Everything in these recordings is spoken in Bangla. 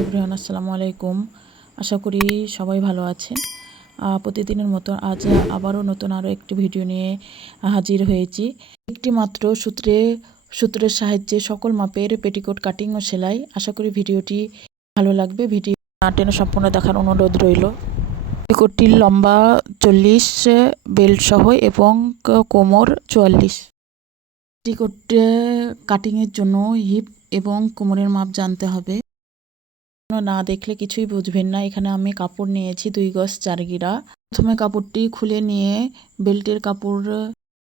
এভরিওয়ান আসসালামু আলাইকুম। আশা করি সবাই ভালো আহ, প্রতিদিনের মতো আজ আবারও নতুন আরও একটি ভিডিও নিয়ে হাজির হয়েছি। একটি মাত্র সূত্রে সূত্রের সাহায্যে সকল মাপের পেটিকোট কাটিং ও সেলাই। আশা করি ভিডিওটি ভালো লাগবে। ভিডিও টেনে সম্পূর্ণ দেখার অনুরোধ রইল। পেটিকোটটির লম্বা চল্লিশ বেল্ট সহ এবং কোমর চুয়াল্লিশ। পেটিকোট কাটিংয়ের জন্য হিপ এবং কোমরের মাপ জানতে হবে। না দেখলে কিছুই বুঝবেন না। এখানে আমি কাপড় নিয়েছি দুই গজ চারগিরা প্রথমে কাপড়টি খুলে নিয়ে বেল্টের কাপড়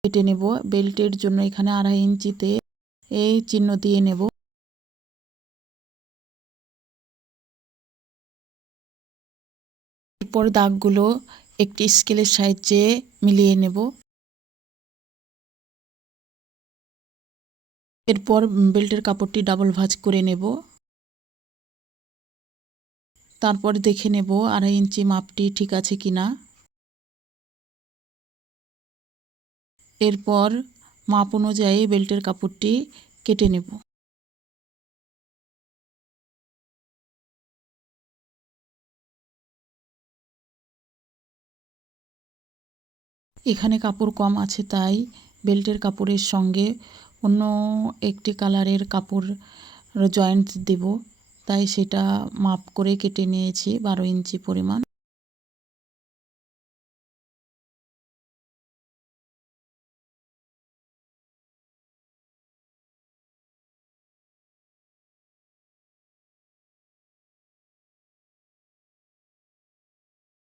কেটে নেব। বেল্টের জন্য এখানে আড়াই ইঞ্চিতে এই চিহ্ন দিয়ে নেব। এরপর দাগগুলো একটি স্কেলের সাহায্যে মিলিয়ে নেব। এরপর বেল্টের কাপড়টি ডাবল ভাঁজ করে নেব। তারপর দেখে নেব আড়াই ইঞ্চি মাপটি ঠিক আছে কি না। এরপর মাপ অনুযায়ী বেল্টের কাপড়টি কেটে নেব। এখানে কাপড় কম আছে, তাই বেল্টের কাপড়ের সঙ্গে অন্য একটি কালারের কাপড় জয়েন্ট দেব। তাই সেটা মাপ করে কেটে নিয়েছি বারো ইঞ্চি পরিমাণ।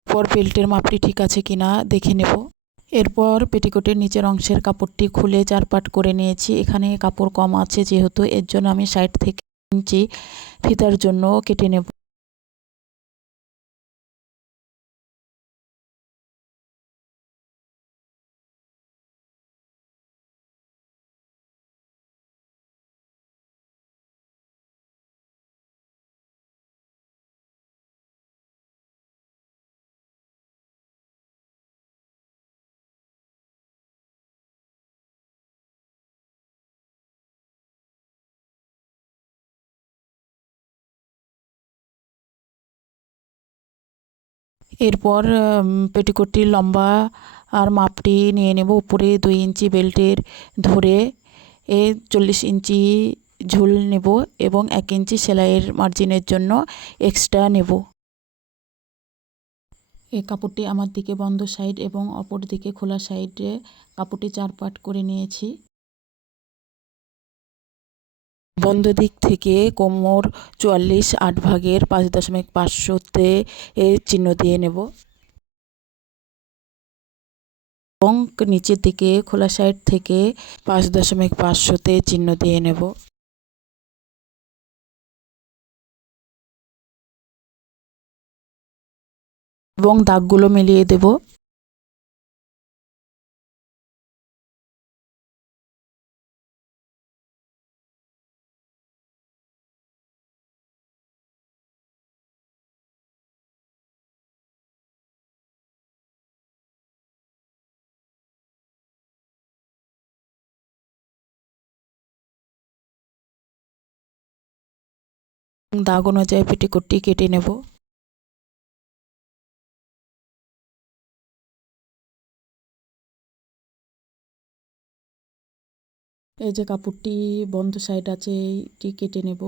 পর বেল্টের মাপটি ঠিক আছে কিনা দেখে নেব। এরপর পেটিকোটের নিচের অংশের কাপড়টি খুলে চারপাট করে নিয়েছি। এখানে কাপড় কম আছে, যেহেতু এর জন্য আমি সাইড থেকে ইঞ্চি ফিতার জন্য কেটে নেব। এরপর পেটিকোটটির লম্বা আর মাপটি নিয়ে নেব উপরে দুই ইঞ্চি বেল্টের ধরে। এ চল্লিশ ইঞ্চি ঝুল নেব এবং এক ইঞ্চি সেলাইয়ের মার্জিনের জন্য এক্সট্রা নেব। এই কাপড়টি আমার দিকে বন্ধ সাইড এবং অপর দিকে খোলা সাইডে কাপড়টি চার পাট করে নিয়েছি। বন্ধ দিক থেকে কোমর চুয়াল্লিশ আট ভাগের পাঁচ দশমিক পাঁচশোতে চিহ্ন দিয়ে নেব। এবং নিচের দিকে খোলা সাইড থেকে পাঁচ দশমিক পাঁচশোতে চিহ্ন দিয়ে নেব। এবং দাগগুলো মিলিয়ে দেব। দাগ অনুযায়ী পেটিকোটটি কেটে নেব। এই যে কাপড়টি বন্ধ সাইড আছে এটি কেটে নেব।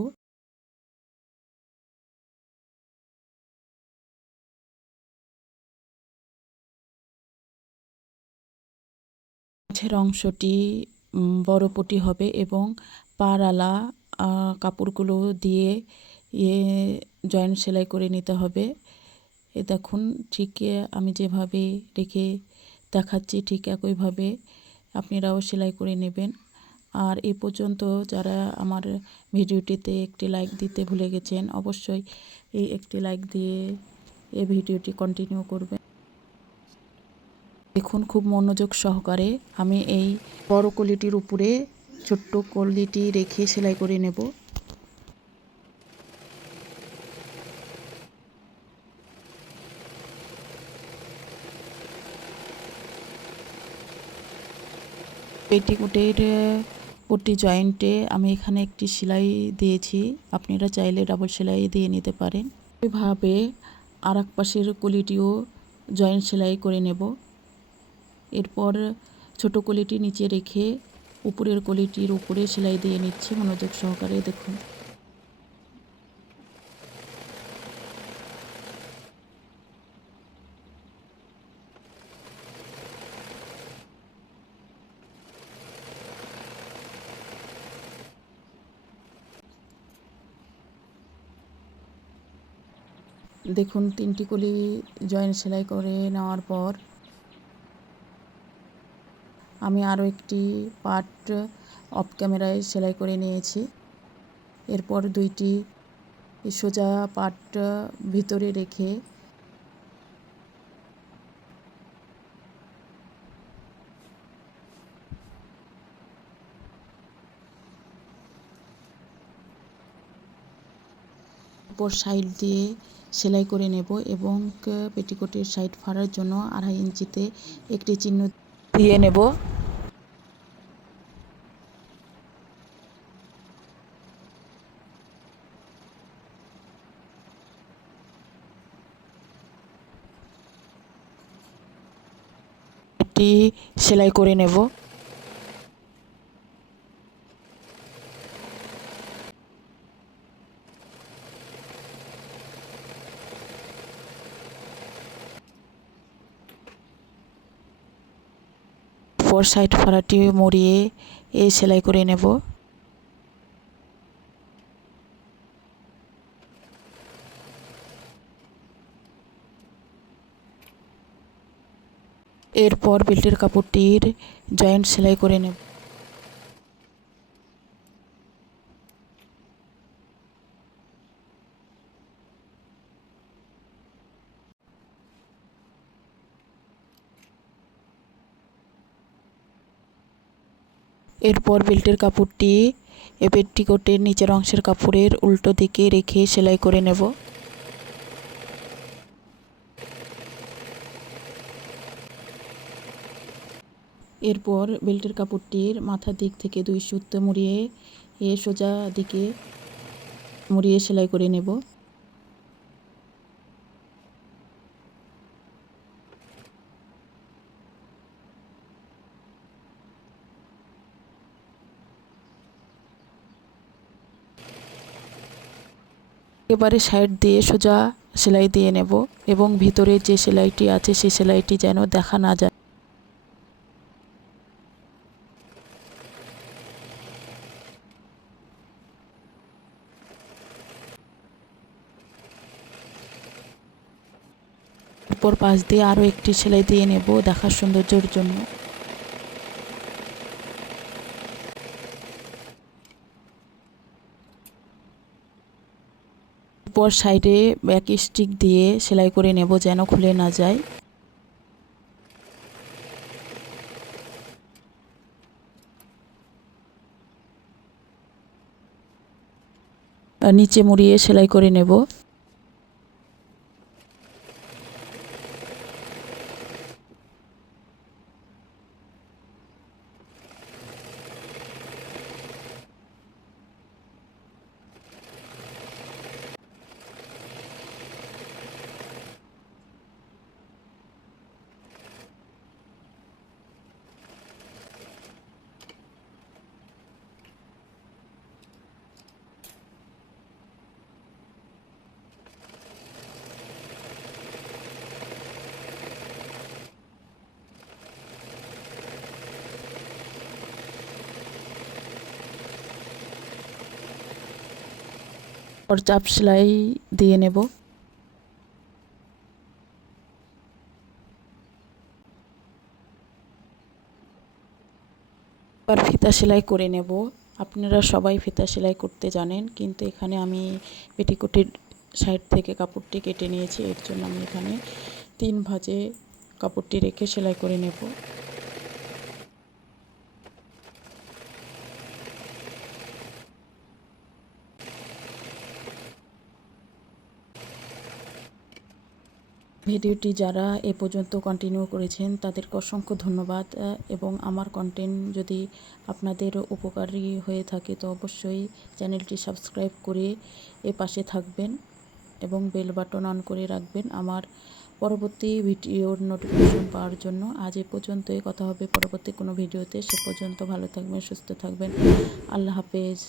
মাঝের অংশটি বড় পটি হবে এবং পাড়ালা কাপড়গুলো দিয়ে ইয়ে জয়েন্ট সেলাই করে নিতে হবে। এ দেখুন, ঠিক আমি যেভাবে রেখে দেখাচ্ছি, ঠিক একইভাবে আপনারাও সেলাই করে নেবেন। আর এ পর্যন্ত যারা আমার ভিডিওটিতে একটি লাইক দিতে ভুলে গেছেন, অবশ্যই এই একটি লাইক দিয়ে এই ভিডিওটি কন্টিনিউ করবেন। দেখুন, খুব মনোযোগ সহকারে আমি এই বড় কলিটির উপরে ছোট্ট কলিটি রেখে সেলাই করে নেব। পেটিকোটের প্রতি জয়েন্টে আমি এখানে একটি সেলাই দিয়েছি। আপনারা চাইলে ডাবল সেলাই দিয়ে নিতে পারেন। এভাবে আর এক পাশের কলিটিও জয়েন্ট সেলাই করে নেব। এরপর ছোট কলিটি নিচে রেখে উপরের কলিটির উপরে সেলাই দিয়ে নিচ্ছি। মনোযোগ সহকারে দেখুন। দেখুন, তিনটি কলি জয়েন্ট সেলাই করে নেওয়ার পর আমি আরও একটি পার্ট অফ ক্যামেরায় সেলাই করে নিয়েছি। এরপর দুইটি সোজা পার্ট ভিতরে রেখে উপর সাইড দিয়ে সেলাই করে নেব এবং পেটিকোটের সাইড ফাড়ার জন্য আড়াই ইঞ্চিতে একটি চিহ্ন দিয়ে নেব। সেলাই করে নেব। পর সাইড ফাড়াটি মরিয়ে, এ সেলাই করে নেব। এরপর বেল্টের কাপড়টির জয়েন্ট সেলাই করে নেব। এরপর বেল্টের কাপড়টি পেটিকোটের নিচের অংশের কাপড়ের উল্টো দিকে রেখে সেলাই করে নেব। এরপর বেল্টের কাপড়টির মাথার দিক থেকে দুই সুতো মুড়িয়ে, এ সোজা দিকে মুড়িয়ে সেলাই করে নেব। এবারে সাইড দিয়ে সোজা সেলাই দিয়ে নেব এবং ভিতরে যে সেলাইটি আছে সেই সেলাইটি যেন দেখা না যায়। উপর পাশ দিয়ে আরও একটি সেলাই দিয়ে নেব দেখার সৌন্দর্যের জন্য। উপর সাইডে ব্যাক স্টিক দিয়ে সেলাই করে নেব যেন খুলে না যায়। নিচে মুড়িয়ে সেলাই করে নেব। পর চাপ সেলাই দিয়ে নেব। এবার ফিতা সেলাই করে নেব। আপনারা সবাই ফিতা সেলাই করতে জানেন, কিন্তু এখানে আমি পেটিকোটের সাইড থেকে কাপড়টি কেটে নিয়েছি, এর জন্য আমি এখানে তিন ভাজে কাপড়টি রেখে সেলাই করে নেব। ভিডিওটি যারা এ পর্যন্ত কন্টিনিউ করেছেন, তাদেরকে অসংখ্য ধন্যবাদ এবং আমার কন্টেন্ট যদি আপনাদের উপকারী হয়ে থাকে, তো অবশ্যই চ্যানেলটি সাবস্ক্রাইব করে এ পাশে থাকবেন এবং বেল বাটন অন করে রাখবেন আমার পরবর্তী ভিডিওর নোটিফিকেশন পাওয়ার জন্য। আজ এ পর্যন্তই, কথা হবে পরবর্তী কোনো ভিডিওতে। সে পর্যন্ত ভালো থাকবেন, সুস্থ থাকবেন। আল্লাহ হাফেজ।